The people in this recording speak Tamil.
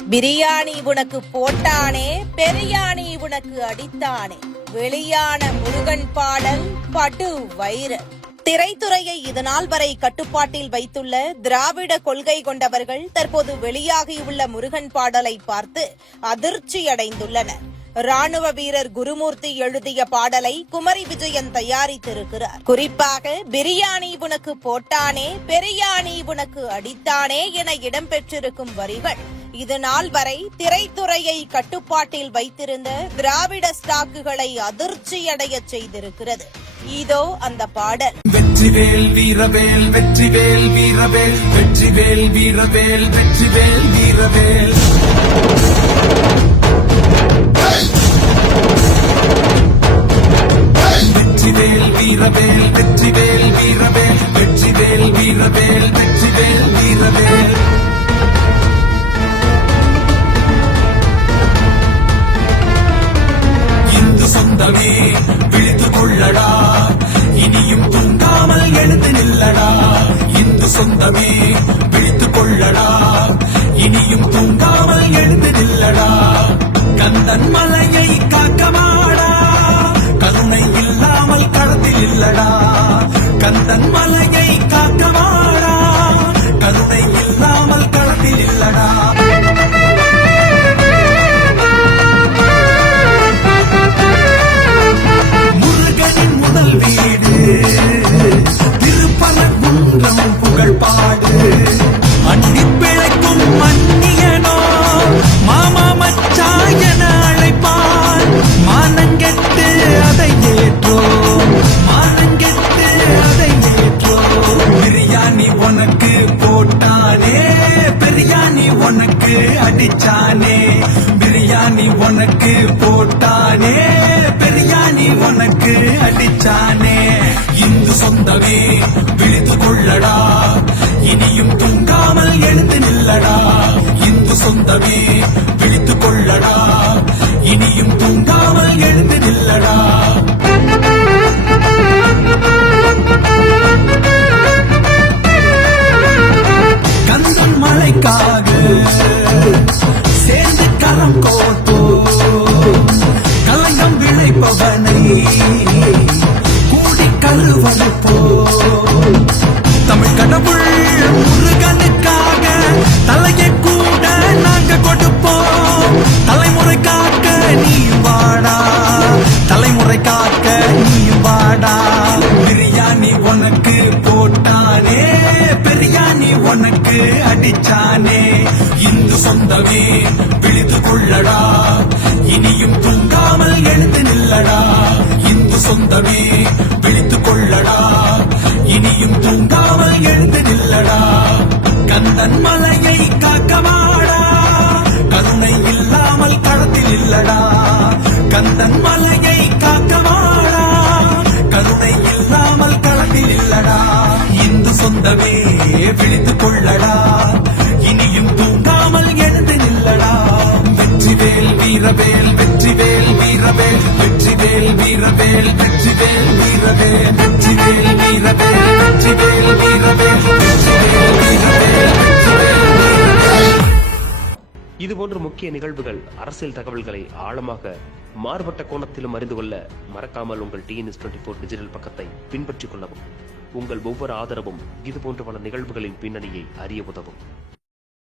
பிரியாணி உனக்கு போட்டானே, பெரியாணி உனக்கு அடித்தானே. வெளியான முருகன் பாடல் படு வைரல். திரைத்துறையை இதுநாள் வரை கட்டுப்பாட்டில் வைத்துள்ள திராவிட கொள்கை கொண்டவர்கள் தற்போது வெளியாகியுள்ள முருகன் பாடலை பார்த்து அதிர்ச்சியடைந்துள்ளனர். ராணுவ வீரர் குருமூர்த்தி எழுதிய பாடலை குமரி விஜயன் தயாரித்திருக்கிறார். குறிப்பாக பிரியாணி உனக்கு போட்டானே, பெரியாணி உனக்கு அடித்தானே என இடம்பெற்றிருக்கும் வரிகள் இதுநாள் வரை திரைத்துறையை கட்டுப்பாட்டில் வைத்திருந்த திராவிட ஸ்டாக்குகளை அதிர்ச்சியடைய செய்திருக்கிறது. இதோ அந்த பாடல். வெற்றிவேல் வீரவேல், வெற்றிவேல் வீரவேல், வெற்றிவேல் வீரவேல், வெற்றிவேல் வீரவேல். வெற்றிவேல் வீரவேல், வெற்றிவேல் வீரவேல், வெற்றிவேல் வீரவேல், வெற்றிவேல் வீரவேல். இந்து சொந்தமே விழித்துக் கொள்ளடா, இனியும் தூங்காமல் எழுந்து நில்லடா. இந்து சொந்தமே விழித்துக் கொள்ளடா, இனியும் தூங்காமல் எழுந்து நில்லடா. கந்தன் மலையை காக்கமாடா, கருணை இல்லாமல் களத்தில் இல்லடா. கந்தன் மலையை காக்கமாடா, கருணை இல்லாமல் களத்தில் இல்லடா. முருகனின் முதல் வீடு திருப்பரங்குன்றம் புகழ் பாடு. அண்டி பிழைக்கும் மன்னியனோ மாமா மச்சாயன அழைப்பான். மானங்கெட்டு அதை ஏற்றோம், மானங்கெட்டு அதை ஏற்றோம். பிரியாணி உனக்கு போட்டானே, பிரியாணி உனக்கு அடிச்சானே. பிரியாணி உனக்கு போட்டானே, பிரியாணி உனக்கு அடிச்சானே. இந்து சொந்தமே விழித்துக் கொள்ளடா, இனியும் தூங்காமல் எழுந்து நில்லடா. இந்து சொந்தமே விழித்துக் கொள்ளடா, இனியும் தூங்காமல் எழுந்து நில்லடா. கந்தன் மலைக்காக சேர்ந்து கரம் கோத்தோ, கலங்கம் விளைப்பவனை கூடி கருவறுப்போ. தமிழ் கடவுள் முருகனுக்காக தலையை கூட நாங்க கொடுப்போம். தலைமுறை காக்க நீயும் வாடா, தலைமுறை காக்க நீயும் வாடா. பிரியாணி உனக்கு போட்டானே, பிரியாணி உனக்கு அடிச்சானே. இந்து சொந்தமே விழித்துக் கொள்ளடா, இனியும் தூங்காமல் எழுந்து நில்லடா. இந்து சொந்தமே விழித்துக் கொள்ளடா, இனியும் தூங்காமல் எழுந்து நில்லடா. கந்தன் மலையை காக்கமாடா, கருணை இல்லாமல் களத்தில் இல்லடா. கந்தன் மலையை காக்கமாடா, கருணை இல்லாமல் களத்தில் இல்லடா. இந்து சொந்தமே விழித்துக் கொள்ளடா, இனியும் தூங்காமல் எழுந்து நில்லடா. வெற்றிவேல் வீரவேல், வெற்றிவேல் வீரவேல், வெற்றிவேல் வீரவேல், வெற்றிவேல் வீரவேல், வெற்றிவேல் வீரவேல், வெற்றிவேல் வீரவேல், வெற்றிவேல் வீரவேல், வெற்றிவேல் வீரவேல். இதுபோன்ற முக்கிய நிகழ்வுகள், அரசியல் தகவல்களை ஆழமாக மாறுபட்ட கோணத்திலும் அறிந்து கொள்ள மறக்காமல் உங்கள் TNS24 டிஜிட்டல் பக்கத்தை பின்பற்றிக் கொள்ளவும். உங்கள் ஒவ்வொரு ஆதரவும் இதுபோன்ற பல நிகழ்வுகளின் பின்னணியை அறிய உதவும்.